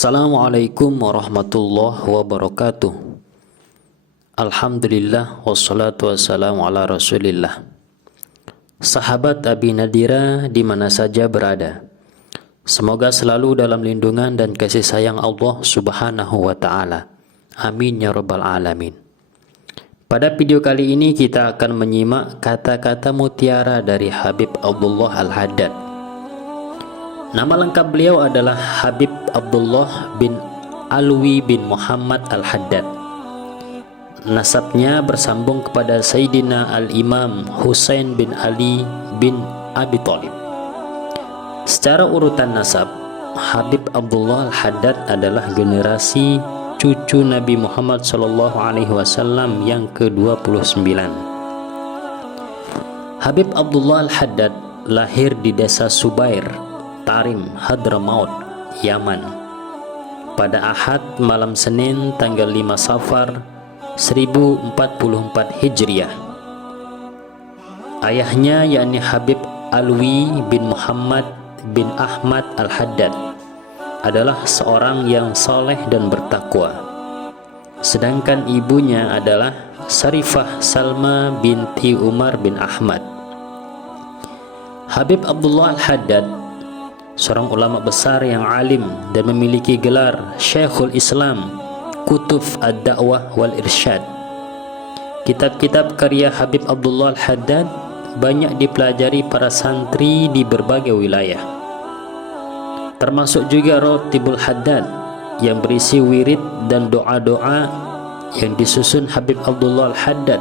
Assalamualaikum warahmatullahi wabarakatuh. Alhamdulillah wassalatu wassalamu ala rasulillah. Sahabat Abi Nadira di mana saja berada, semoga selalu dalam lindungan dan kasih sayang Allah subhanahu wa ta'ala. Amin ya rabbal alamin. Pada video kali ini kita akan menyimak kata-kata mutiara dari Habib Abdullah Al-Haddad. Nama lengkap beliau adalah Habib Abdullah bin Alwi bin Muhammad Al-Haddad. Nasabnya bersambung kepada Sayyidina Al-Imam Husain bin Ali bin Abi Thalib. Secara urutan nasab, Habib Abdullah Al-Haddad adalah generasi cucu Nabi Muhammad SAW yang ke-29. Habib Abdullah Al-Haddad lahir di desa Subair, Tarim, Hadramaut, Yaman pada Ahad malam Senin tanggal 5 Safar 1044 Hijriah. Ayahnya yakni Habib Alwi bin Muhammad bin Ahmad Al-Haddad adalah seorang yang soleh dan bertakwa, sedangkan ibunya adalah Sarifah Salma binti Umar bin Ahmad. Habib Abdullah Al-Haddad seorang ulama besar yang alim dan memiliki gelar Syekhul Islam, Kutuf Ad-Da'wah wal Irsyad. Kitab-kitab karya Habib Abdullah Al-Haddad banyak dipelajari para santri di berbagai wilayah, termasuk juga Ratibul Haddad yang berisi wirid dan doa-doa yang disusun Habib Abdullah Al-Haddad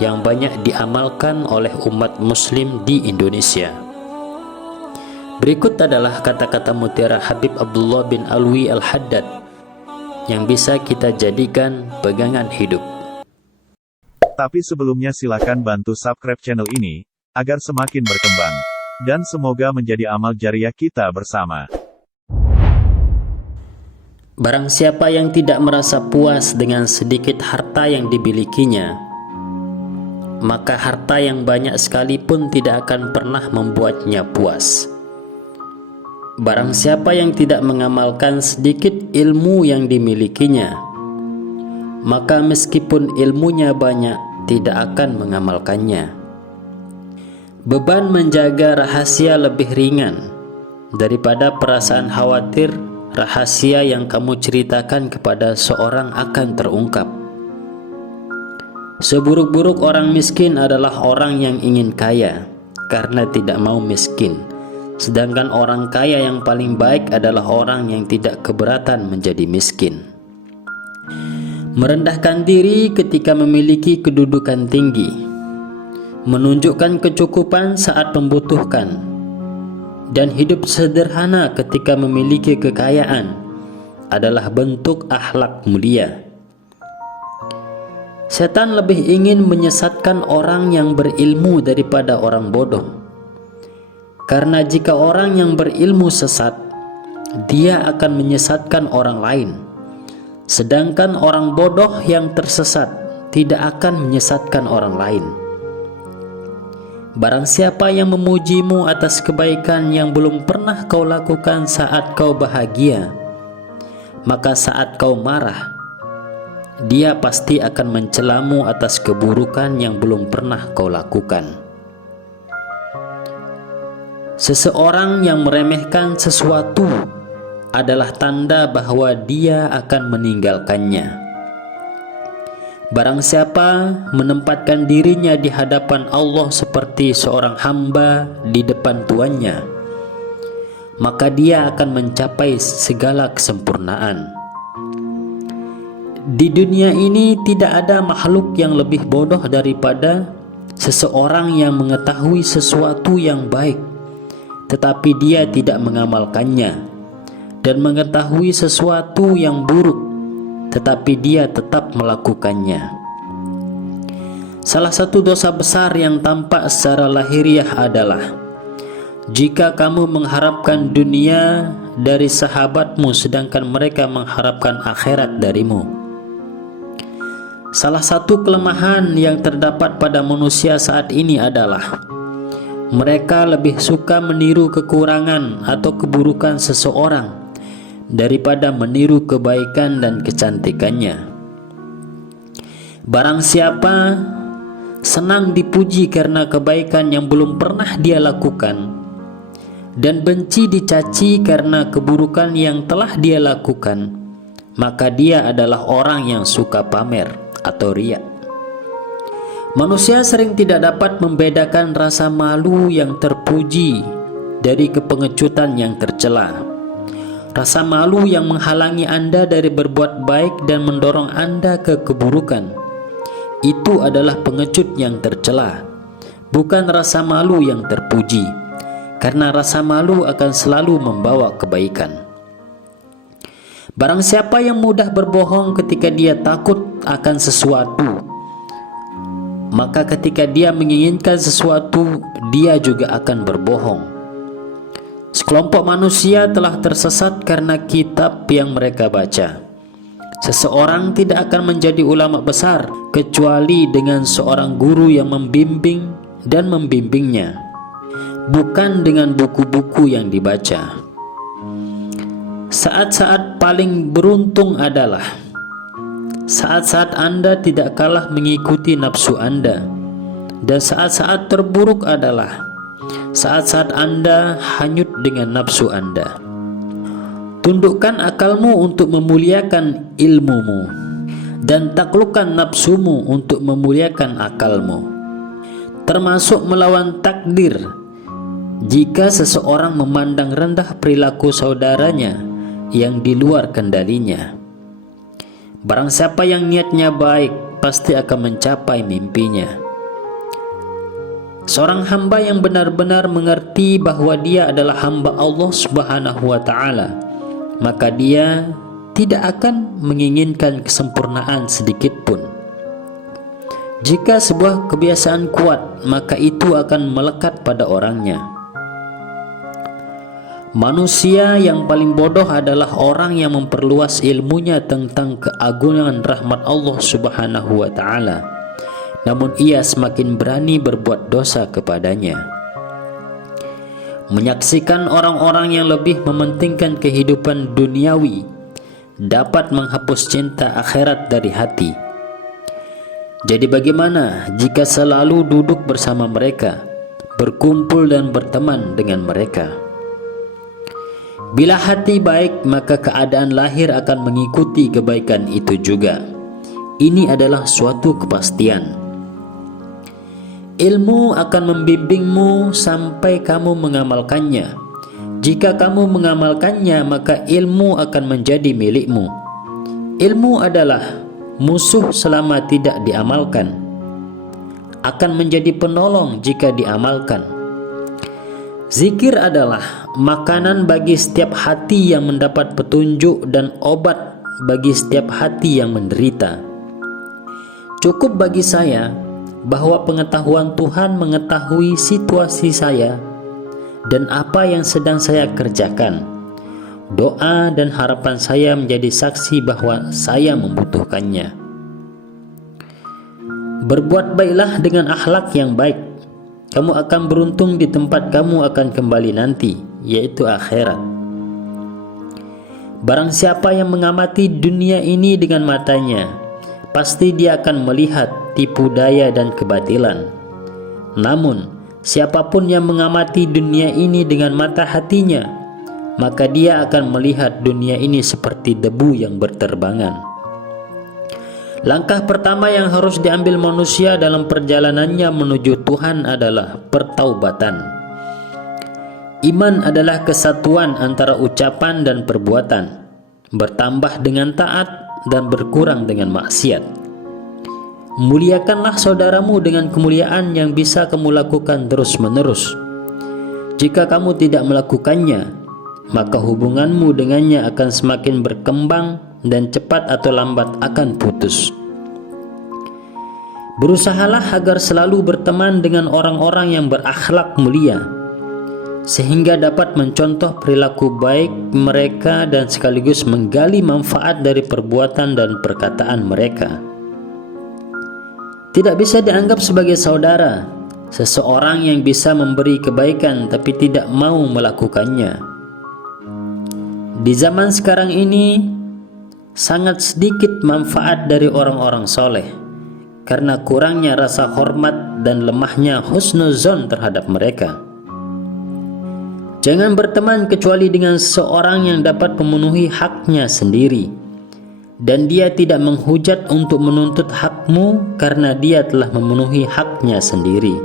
yang banyak diamalkan oleh umat muslim di Indonesia. Berikut adalah kata-kata mutiara Habib Abdullah bin Alwi Al-Haddad yang bisa kita jadikan pegangan hidup. Tapi sebelumnya silakan bantu subscribe channel ini, agar semakin berkembang. Dan semoga menjadi amal jariah kita bersama. Barang siapa yang tidak merasa puas dengan sedikit harta yang dimilikinya, maka harta yang banyak sekalipun tidak akan pernah membuatnya puas. Barang siapa yang tidak mengamalkan sedikit ilmu yang dimilikinya, maka meskipun ilmunya banyak, tidak akan mengamalkannya. Beban menjaga rahasia lebih ringan daripada perasaan khawatir rahasia yang kamu ceritakan kepada seorang akan terungkap. Seburuk-buruk orang miskin adalah orang yang ingin kaya karena tidak mau miskin. Sedangkan orang kaya yang paling baik adalah orang yang tidak keberatan menjadi miskin. Merendahkan diri ketika memiliki kedudukan tinggi, menunjukkan kecukupan saat membutuhkan, dan hidup sederhana ketika memiliki kekayaan adalah bentuk akhlak mulia. Setan lebih ingin menyesatkan orang yang berilmu daripada orang bodoh. Karena jika orang yang berilmu sesat, dia akan menyesatkan orang lain. Sedangkan orang bodoh yang tersesat tidak akan menyesatkan orang lain. Barang siapa yang memujimu atas kebaikan yang belum pernah kau lakukan saat kau bahagia, maka saat kau marah, dia pasti akan mencelamu atas keburukan yang belum pernah kau lakukan. Seseorang yang meremehkan sesuatu adalah tanda bahwa dia akan meninggalkannya. Barang siapa menempatkan dirinya di hadapan Allah seperti seorang hamba di depan tuannya, maka dia akan mencapai segala kesempurnaan. Di dunia ini tidak ada makhluk yang lebih bodoh daripada seseorang yang mengetahui sesuatu yang baik tetapi dia tidak mengamalkannya, dan mengetahui sesuatu yang buruk tetapi dia tetap melakukannya. Salah satu dosa besar yang tampak secara lahiriah adalah jika kamu mengharapkan dunia dari sahabatmu sedangkan mereka mengharapkan akhirat darimu. Salah satu kelemahan yang terdapat pada manusia saat ini adalah mereka lebih suka meniru kekurangan atau keburukan seseorang daripada meniru kebaikan dan kecantikannya. Barang siapa senang dipuji karena kebaikan yang belum pernah dia lakukan, dan benci dicaci karena keburukan yang telah dia lakukan, maka dia adalah orang yang suka pamer atau riya. Manusia sering tidak dapat membedakan rasa malu yang terpuji dari kepengecutan yang tercela. Rasa malu yang menghalangi Anda dari berbuat baik dan mendorong Anda ke keburukan, itu adalah pengecut yang tercela, bukan rasa malu yang terpuji. Karena rasa malu akan selalu membawa kebaikan. Barang siapa yang mudah berbohong ketika dia takut akan sesuatu, maka ketika dia menginginkan sesuatu, dia juga akan berbohong. Sekelompok manusia telah tersesat karena kitab yang mereka baca. Seseorang tidak akan menjadi ulama besar kecuali dengan seorang guru yang membimbing dan membimbingnya, bukan dengan buku-buku yang dibaca. Saat-saat paling beruntung adalah saat-saat Anda tidak kalah mengikuti nafsu Anda, dan saat-saat terburuk adalah saat-saat Anda hanyut dengan nafsu Anda. Tundukkan akalmu untuk memuliakan ilmumu, dan taklukkan nafsumu untuk memuliakan akalmu, termasuk melawan takdir. Jika seseorang memandang rendah perilaku saudaranya yang di luar kendalinya, barang siapa yang niatnya baik pasti akan mencapai mimpinya. Seorang hamba yang benar-benar mengerti bahwa dia adalah hamba Allah Subhanahu wa Ta'ala, maka dia tidak akan menginginkan kesempurnaan sedikit pun. Jika sebuah kebiasaan kuat, maka itu akan melekat pada orangnya. Manusia yang paling bodoh adalah orang yang memperluas ilmunya tentang keagungan rahmat Allah Subhanahu wa Ta'ala, namun ia semakin berani berbuat dosa kepadanya. Menyaksikan orang-orang yang lebih mementingkan kehidupan duniawi dapat menghapus cinta akhirat dari hati. Jadi bagaimana jika selalu duduk bersama mereka, berkumpul dan berteman dengan mereka? Bila hati baik, maka keadaan lahir akan mengikuti kebaikan itu juga. Ini adalah suatu kepastian. Ilmu akan membimbingmu sampai kamu mengamalkannya. Jika kamu mengamalkannya, maka ilmu akan menjadi milikmu. Ilmu adalah musuh selama tidak diamalkan, akan menjadi penolong jika diamalkan. Zikir adalah makanan bagi setiap hati yang mendapat petunjuk dan obat bagi setiap hati yang menderita. Cukup bagi saya bahwa pengetahuan Tuhan mengetahui situasi saya dan apa yang sedang saya kerjakan. Doa dan harapan saya menjadi saksi bahwa saya membutuhkannya. Berbuat baiklah dengan akhlak yang baik. Kamu akan beruntung di tempat kamu akan kembali nanti, yaitu akhirat. Barang siapa yang mengamati dunia ini dengan matanya, pasti dia akan melihat tipu daya dan kebatilan. Namun, siapapun yang mengamati dunia ini dengan mata hatinya, maka dia akan melihat dunia ini seperti debu yang berterbangan. Langkah pertama yang harus diambil manusia dalam perjalanannya menuju Tuhan adalah pertaubatan. Iman adalah kesatuan antara ucapan dan perbuatan, bertambah dengan taat dan berkurang dengan maksiat. Muliakanlah saudaramu dengan kemuliaan yang bisa kamu lakukan terus-menerus. Jika kamu tidak melakukannya, maka hubunganmu dengannya akan semakin berkembang dan cepat atau lambat akan putus. Berusahalah agar selalu berteman dengan orang-orang yang berakhlak mulia, sehingga dapat mencontoh perilaku baik mereka dan sekaligus menggali manfaat dari perbuatan dan perkataan mereka. Tidak bisa dianggap sebagai saudara seseorang yang bisa memberi kebaikan tapi tidak mau melakukannya. Di zaman sekarang ini sangat sedikit manfaat dari orang-orang soleh karena kurangnya rasa hormat dan lemahnya husnuzon terhadap mereka. Jangan berteman kecuali dengan seseorang yang dapat memenuhi haknya sendiri, dan dia tidak menghujat untuk menuntut hakmu karena dia telah memenuhi haknya sendiri.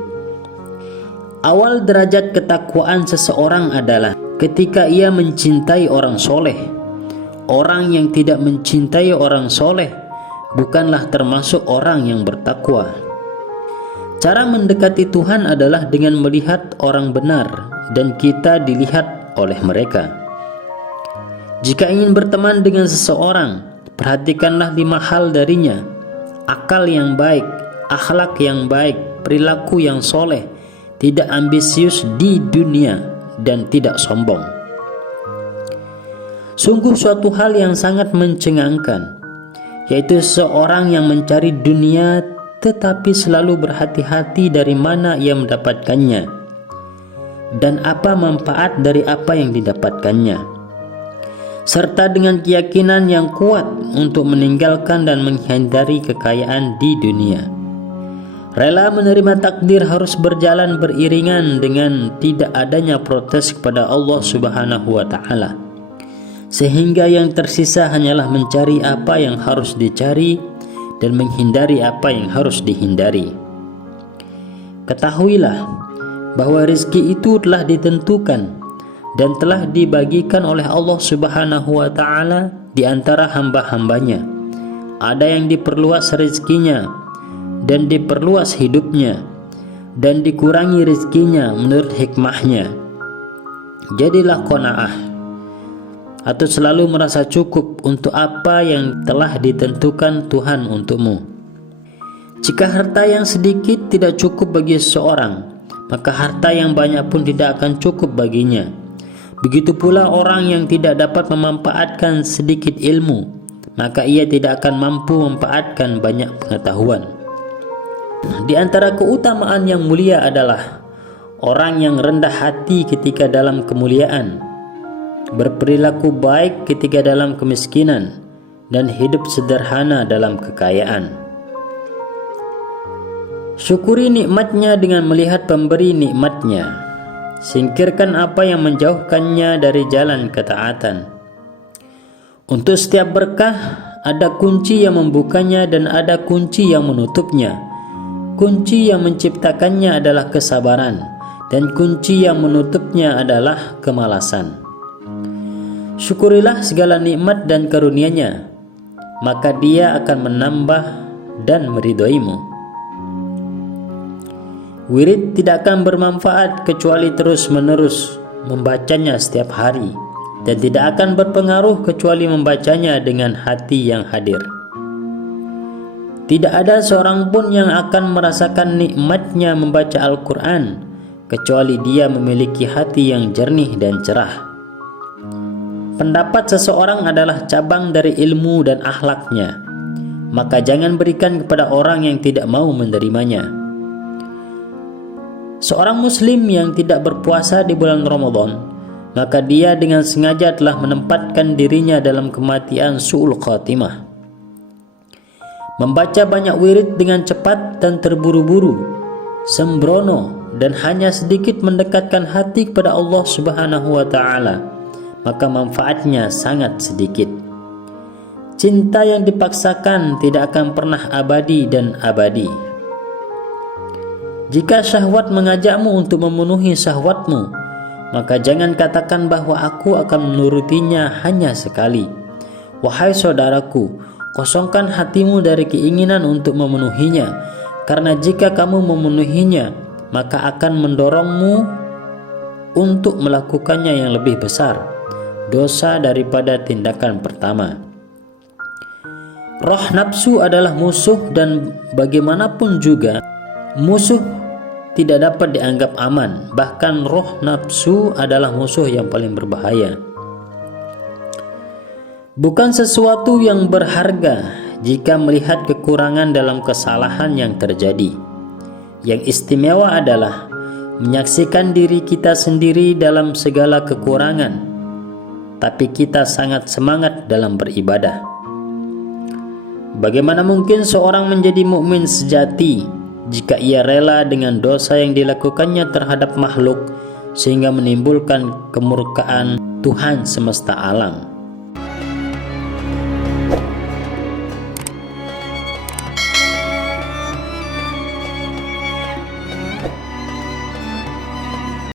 Awal derajat ketakwaan seseorang adalah ketika ia mencintai orang soleh. Orang yang tidak mencintai orang soleh bukanlah termasuk orang yang bertakwa. Cara mendekati Tuhan adalah dengan melihat orang benar dan kita dilihat oleh mereka. Jika ingin berteman dengan seseorang, perhatikanlah 5 hal darinya: akal yang baik, akhlak yang baik, perilaku yang soleh, tidak ambisius di dunia, dan tidak sombong. Sungguh suatu hal yang sangat mencengangkan, yaitu seorang yang mencari dunia tetapi selalu berhati-hati dari mana ia mendapatkannya dan apa manfaat dari apa yang didapatkannya, serta dengan keyakinan yang kuat untuk meninggalkan dan menghindari kekayaan di dunia. Rela menerima takdir harus berjalan beriringan dengan tidak adanya protes kepada Allah Subhanahu wa Ta'ala, sehingga yang tersisa hanyalah mencari apa yang harus dicari dan menghindari apa yang harus dihindari. Ketahuilah bahwa rezeki itu telah ditentukan dan telah dibagikan oleh Allah Subhanahu wa Ta'ala di antara hamba-hambanya. Ada yang diperluas rezekinya dan diperluas hidupnya, dan dikurangi rezekinya menurut hikmahnya. Jadilah qanaah, atau selalu merasa cukup untuk apa yang telah ditentukan Tuhan untukmu. Jika harta yang sedikit tidak cukup bagi seseorang, maka harta yang banyak pun tidak akan cukup baginya. Begitu pula orang yang tidak dapat memanfaatkan sedikit ilmu, maka ia tidak akan mampu memanfaatkan banyak pengetahuan. Di antara keutamaan yang mulia adalah orang yang rendah hati ketika dalam kemuliaan, berperilaku baik ketika dalam kemiskinan, dan hidup sederhana dalam kekayaan. Syukuri nikmatnya dengan melihat pemberi nikmatnya. Singkirkan apa yang menjauhkannya dari jalan ketaatan. Untuk setiap berkah ada kunci yang membukanya dan ada kunci yang menutupnya. Kunci yang menciptakannya adalah kesabaran, dan kunci yang menutupnya adalah kemalasan. Syukurilah segala nikmat dan karunia-Nya, maka Dia akan menambah dan meridhoimu. Wirid tidak akan bermanfaat kecuali terus-menerus membacanya setiap hari, dan tidak akan berpengaruh kecuali membacanya dengan hati yang hadir. Tidak ada seorang pun yang akan merasakan nikmatnya membaca Al-Quran kecuali dia memiliki hati yang jernih dan cerah. Pendapat seseorang adalah cabang dari ilmu dan akhlaknya, maka jangan berikan kepada orang yang tidak mau menerimanya. Seorang muslim yang tidak berpuasa di bulan Ramadan, maka dia dengan sengaja telah menempatkan dirinya dalam kematian su'ul khatimah. Membaca banyak wirid dengan cepat dan terburu-buru, sembrono, dan hanya sedikit mendekatkan hati kepada Allah Subhanahu wa Ta'ala, maka manfaatnya sangat sedikit. Cinta yang dipaksakan tidak akan pernah abadi dan abadi. Jika syahwat mengajakmu untuk memenuhi syahwatmu, maka jangan katakan bahwa aku akan menurutinya hanya sekali. Wahai saudaraku, kosongkan hatimu dari keinginan untuk memenuhinya, karena jika kamu memenuhinya, maka akan mendorongmu untuk melakukannya yang lebih besar dosa daripada tindakan pertama. Roh nafsu adalah musuh, dan bagaimanapun juga musuh tidak dapat dianggap aman. Bahkan roh nafsu adalah musuh yang paling berbahaya. Bukan sesuatu yang berharga jika melihat kekurangan dalam kesalahan yang terjadi. Yang istimewa adalah menyaksikan diri kita sendiri dalam segala kekurangan, tapi kita sangat semangat dalam beribadah. Bagaimana mungkin seorang menjadi mukmin sejati jika ia rela dengan dosa yang dilakukannya terhadap makhluk sehingga menimbulkan kemurkaan Tuhan semesta alam?